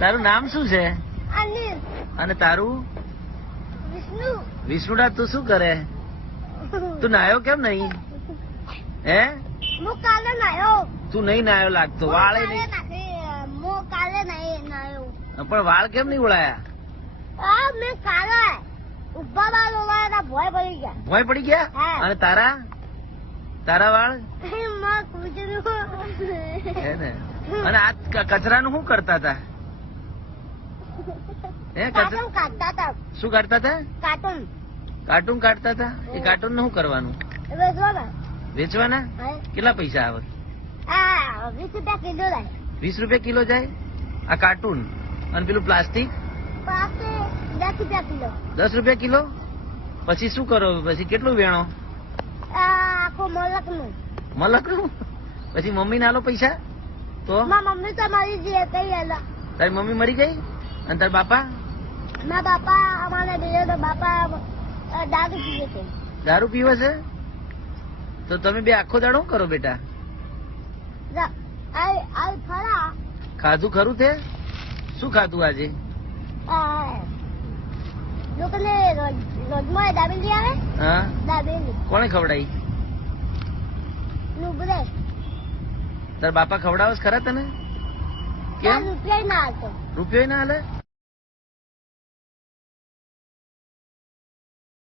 તારું નામ શું છે? અને તારું? વિષ્ણુ. વિષ્ણુડા તું શું કરે? તું નાયો કેમ નહીં? હે? હું કાલે નાયો. તું નહીં નાયો લાગતો વાળે નહીં. હું કાલે નહીં નાયો. પણ વાળ કેમ નહીં ઉડાયા? આ મેં કાલે ઊભા વાળ ઊભા ભોય પડી ગયા. ભોય પડી ગયા? અને તારા? તારા વાળ? હે ને? અને આ કચરાનું શું કરતા હતા? હે કાર્ટૂન? કાઢતા હતા શું કાઢતા હતા કાર્ટૂન. કાર્ટૂન કાઢતા હતા એ કાર્ટૂનનું શું કરવાનું? વેચવાના. વેચવાના? કેટલા પૈસા આવે? વીસ રૂપિયા કિલો લાય વીસ રૂપિયા કિલો જાય? આ કાર્ટૂન? અને પેલું પ્લાસ્ટિક? દસ રૂપિયા કિલો. દસ રૂપિયા કિલો? પછી શું કરો? પછી કેટલું વેણો? આ આખો મલકનું મલકનું પછી મમ્મી ના આલો પૈસા? તો? મમ્મી તો મરી ગઈ તારી મમ્મી મરી ગઈ? અને તારા બાપા? ના બાપા અમારે બીજો તો બાપા દારૂ પીવે છે. દારૂ પીવે છે? તો તમે બે આખો દાડો કરો બેટા? ખાધું ખરું તે? શું ખાધું આજે? આ લોકોને રોજ રોજમાં દાબેલી આવે? હા? દાબેલી. કોણે ખવડાવી તાર બાપા ખવડાવે ખરા તને? રૂપિયો ના હાલે